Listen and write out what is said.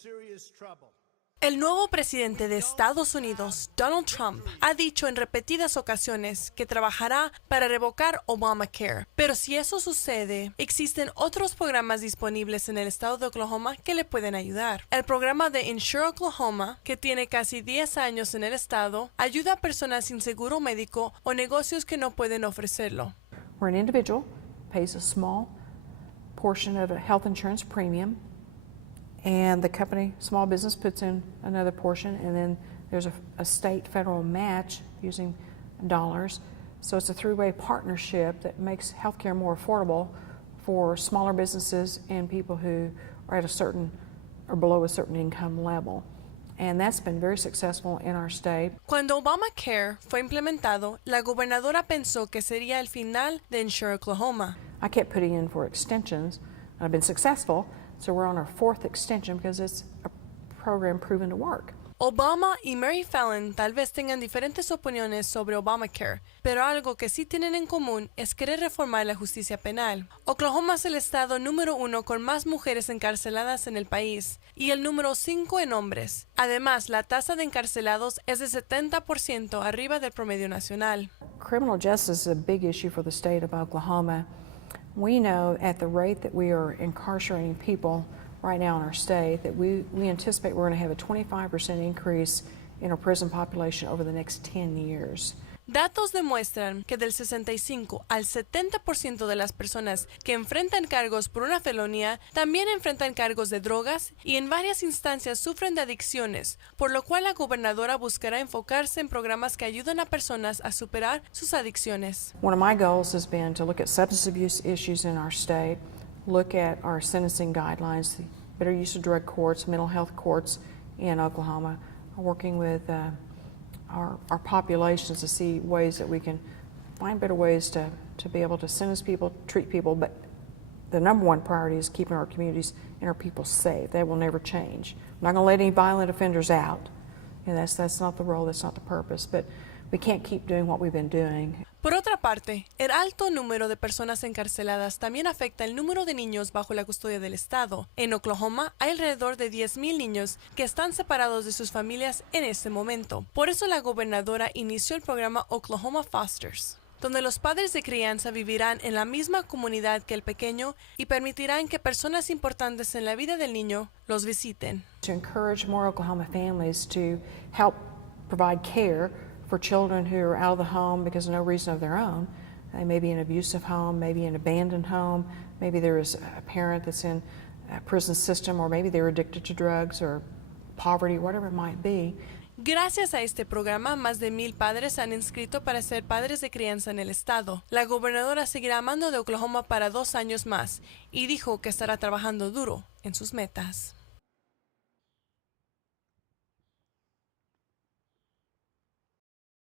serious trouble. El nuevo presidente de Estados Unidos, Donald Trump, ha dicho en repetidas ocasiones que trabajará para revocar Obamacare. Pero si eso sucede, existen otros programas disponibles en el estado de Oklahoma que le pueden ayudar. El programa de Insure Oklahoma, que tiene casi 10 años en el estado, ayuda a personas sin seguro médico o negocios que no pueden ofrecerlo. Where an individual pays a small portion of a health insurance premium, and the company, small business, puts in another portion, and then there's a state federal match using dollars. So it's a three-way partnership that makes healthcare more affordable for smaller businesses and people who are at a certain or below a certain income level. And that's been very successful in our state. Cuando Obamacare fue implementado, la gobernadora pensó que sería el final de Insure Oklahoma. I kept putting in for extensions, and I've been successful. So we're on our 4th extension because it's a program proven to work. Obama y Mary Fallin tal vez tengan diferentes opiniones sobre Obamacare, pero algo que sí tienen en común es querer reformar la justicia penal. Oklahoma es el estado número 1 con más mujeres encarceladas en el país y el número 5 en hombres. Además, la tasa de encarcelados es de 70% arriba del promedio nacional. Criminal justice is a big issue for the state of Oklahoma. We know at the rate that we are incarcerating people right now in our state that we anticipate we're going to have a 25% increase in our prison population over the next 10 years. Datos demuestran que del 65 al 70% de las personas que enfrentan cargos por una felonía también enfrentan cargos de drogas y en varias instancias sufren de adicciones, por lo cual la gobernadora buscará enfocarse en programas que ayudan a personas a superar sus adicciones. One of my goals has been to look at substance abuse issues in our state, look at our sentencing guidelines, the better use of drug courts, mental health courts in Oklahoma, working with our populations to see ways that we can find better ways to be able to sentence people, treat people, but the number one priority is keeping our communities and our people safe. That will never change. I'm not going to let any violent offenders out. And that's not the role, that's not the purpose, but we can't keep doing what we've been doing. Por otra parte, el alto número de personas encarceladas también afecta el número de niños bajo la custodia del Estado. En Oklahoma hay alrededor de 10,000 niños que están separados de sus familias en este momento. Por eso la gobernadora inició el programa Oklahoma Fosters, donde los padres de crianza vivirán en la misma comunidad que el pequeño y permitirán que personas importantes en la vida del niño los visiten. To encourage more Oklahoma families to help provide care for children who are out of the home because of no reason of their own. They may be in an abusive home, maybe an abandoned home, maybe there is a parent that's in a prison system, or maybe they're addicted to drugs or poverty, whatever it might be. Gracias a este programa, más de 1,000 padres han inscrito para ser padres de crianza en el estado. La gobernadora seguirá mando de Oklahoma para 2 años más y dijo que estará trabajando duro en sus metas.